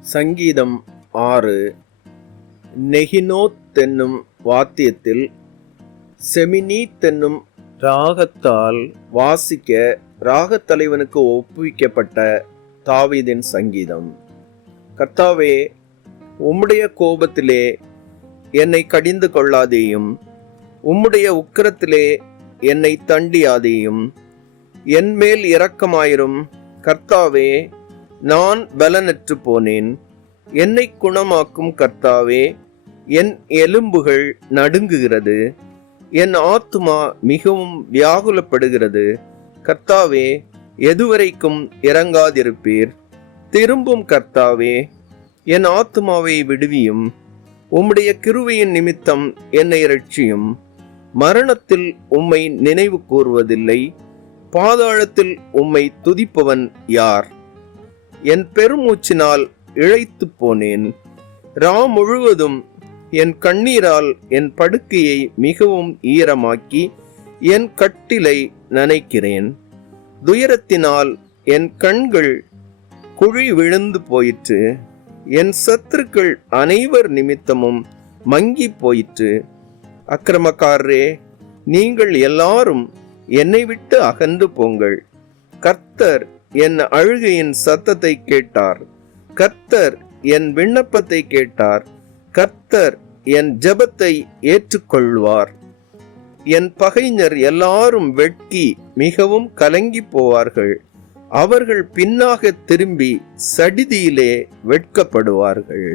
சங்கீதம் 6. நெகினோத் என்னும் வாத்தியத்தில் செமினீத் என்னும் ராகத்தால் வாசிக்க ராகத் தலைவனுக்கு ஒப்புவிக்கப்பட்ட தாவீதின் சங்கீதம். கர்த்தாவே, உம்முடைய கோபத்திலே என்னை கடிந்து கொள்ளாதேயும், உம்முடைய உக்கிரத்திலே என்னை தண்டியாதேயும். என்மேல் இரக்கமாயிரும். கர்த்தாவே, நான் பலனற்று போனேன். என்னை குணமாக்கும் கர்த்தாவே, என் எலும்புகள் நடுங்குகிறது. என் ஆத்துமா மிகவும் வியாகுலப்படுகிறது. கர்த்தாவே, எதுவரைக்கும் இறங்காதிருப்பீர்? திரும்பும் கர்த்தாவே, என் ஆத்துமாவை விடுவியும். உம்முடைய கிருபையின் நிமித்தம் என்னை இரட்சியும். மரணத்தில் உம்மை நினைவு கூர்வதில்லை. பாதாளத்தில் உம்மை துதிப்பவன் யார்? என் பெருமூச்சினால் இழைத்து போனேன். முழுவதும் என் கண்ணீரால் என் படுக்கையை மிகவும் ஈரமாக்கி என் கட்டிலை நனைக்கிறேன். துயரத்தினால் என் கண்கள் குழி விழுந்து போயிற்று. என் சத்துருக்கள் அனைவர் நிமித்தமும் மங்கி போயிற்று. அக்கிரமக்காரரே, நீங்கள் எல்லாரும் என்னை விட்டு அகன்று போங்கள். கர்த்தர் என் அழுகையின் சத்தத்தை கேட்டார். கர்த்தர் என் விண்ணப்பத்தை கேட்டார். கர்த்தர் என் ஜெபத்தை ஏற்றுக்கொள்வார். என் பகைஞர் எல்லாரும் வெட்கி மிகவும் கலங்கி போவார்கள். அவர்கள் பின்னாக திரும்பி சடிதியிலே வெட்கப்படுவார்கள்.